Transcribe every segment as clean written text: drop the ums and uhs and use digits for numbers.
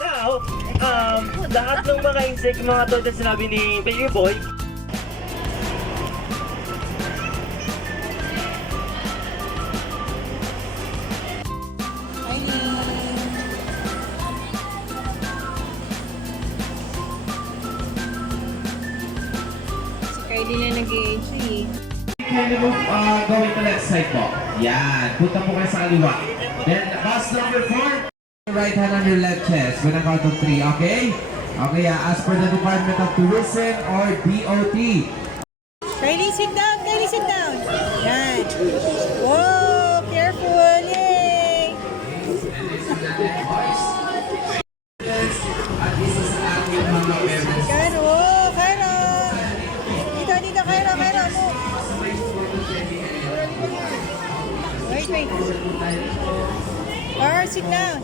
Now, lahat ng mga insect, mga tulad na sinabi ni Baby Boy, Kylie na nag-i-entry. Can you move, going to left side po? Yan. Punta po kayo sa kaliwa. Then, bus number 4. Right hand on your left chest. With a count of 3, okay? Okay, as per the Department of Tourism or DOT. Kylie, sit down! Kylie, sit down! Yan. Whoa! Careful! Yay! At isa sa ating mga parents. Karo! Karo! Dito, dito, Karo! Karo! Mo! Wait, wait. Or, sit down.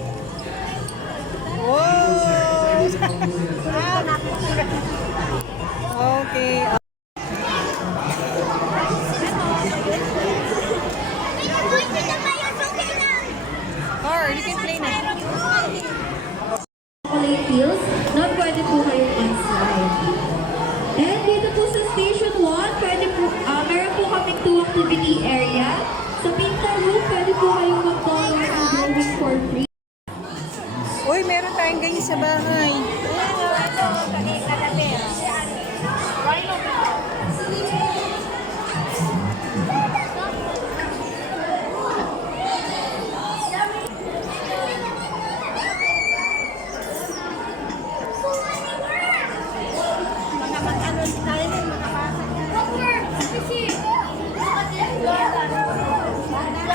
Whoa! Okay. Or, you can play na. Chocolate hills, na pwede po kayong on-slide. And dito po sa Station 1, pwede po, meron po kaming 2 activity area. Sa Pinta Room, pwede po kayong mag-color and drawing for free. Uy, meron tayong ganyan sa bahay.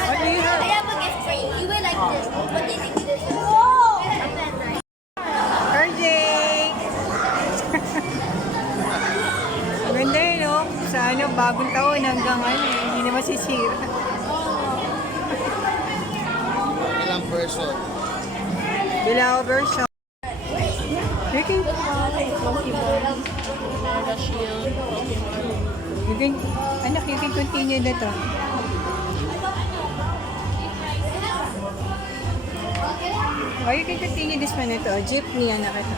What do you have? I have a gift for you. You will like this. What do you think this is? RJ! Maganda yun, no? Sa ano, bagong taon hanggang ano, hindi na masisira. Ilang person? Bilao version. You can, anak, you can continue na to. Oh, you can continue this one ito. Jeepney, anak ito.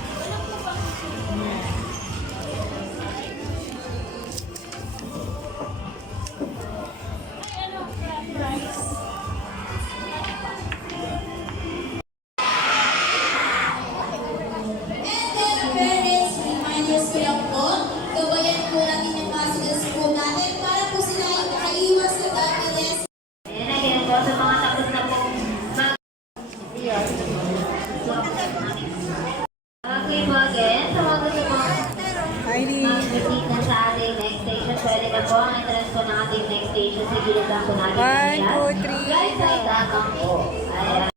Parents, reminders ko lang po, gabayan po natin yung mga students po natin para po sila yung makaiwas sa darkness. And again, po sa mga tapos na po. Okay po again, sa mga gusto po Kylie. mag-visit na sa ating next station, pwede na po ang entrance po ng ating next station sa gilid lang po natin. 1, 2, 3, Right side lamang po. Ayan.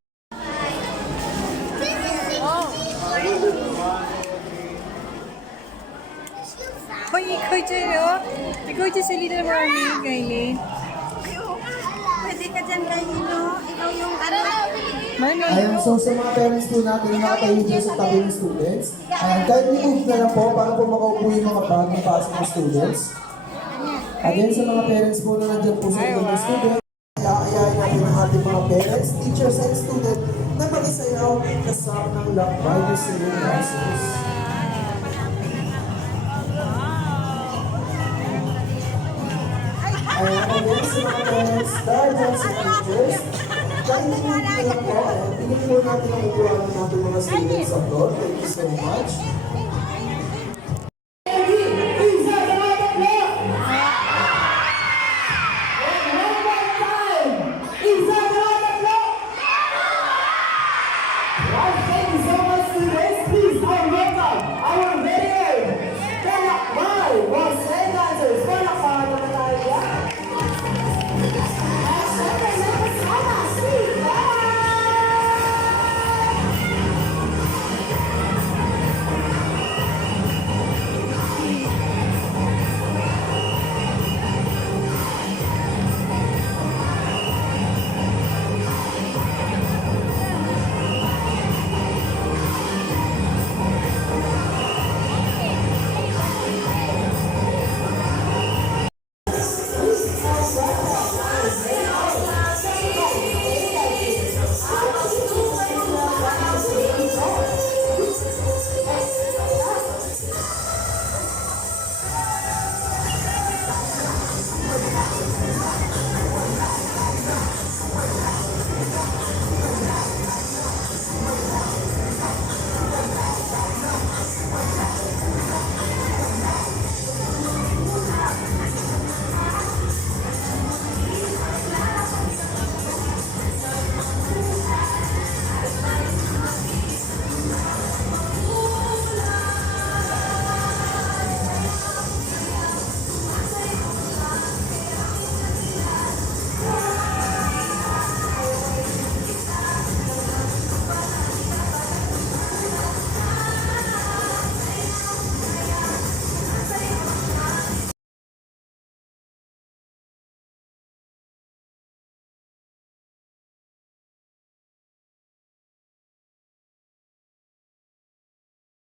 Hoy, ikaw dyan, oh. Ikaw dyan sa Little Mermaid, Kylie. Pwede ka dyan kayo, no? Ikaw yung Marlon, Ayan, so sa mga parents po natin na nakatayo dyan sa tabi ng students, ayan, kindly move na lang po para po makaupo yung mga bagong pasok ng students. Again, sa mga parents po na nandiyan po sa likod ng students, kakayain natin ang ating mga parents, teachers, and student na mag-isayaw kasama ng Lock by the Singing Classes. Ayan, again, sa mga parents, guardians, and teachers, kindly move na lang po. Ayan, pinili po natin ang upuan ng ating mga students abroad. Thank you so much.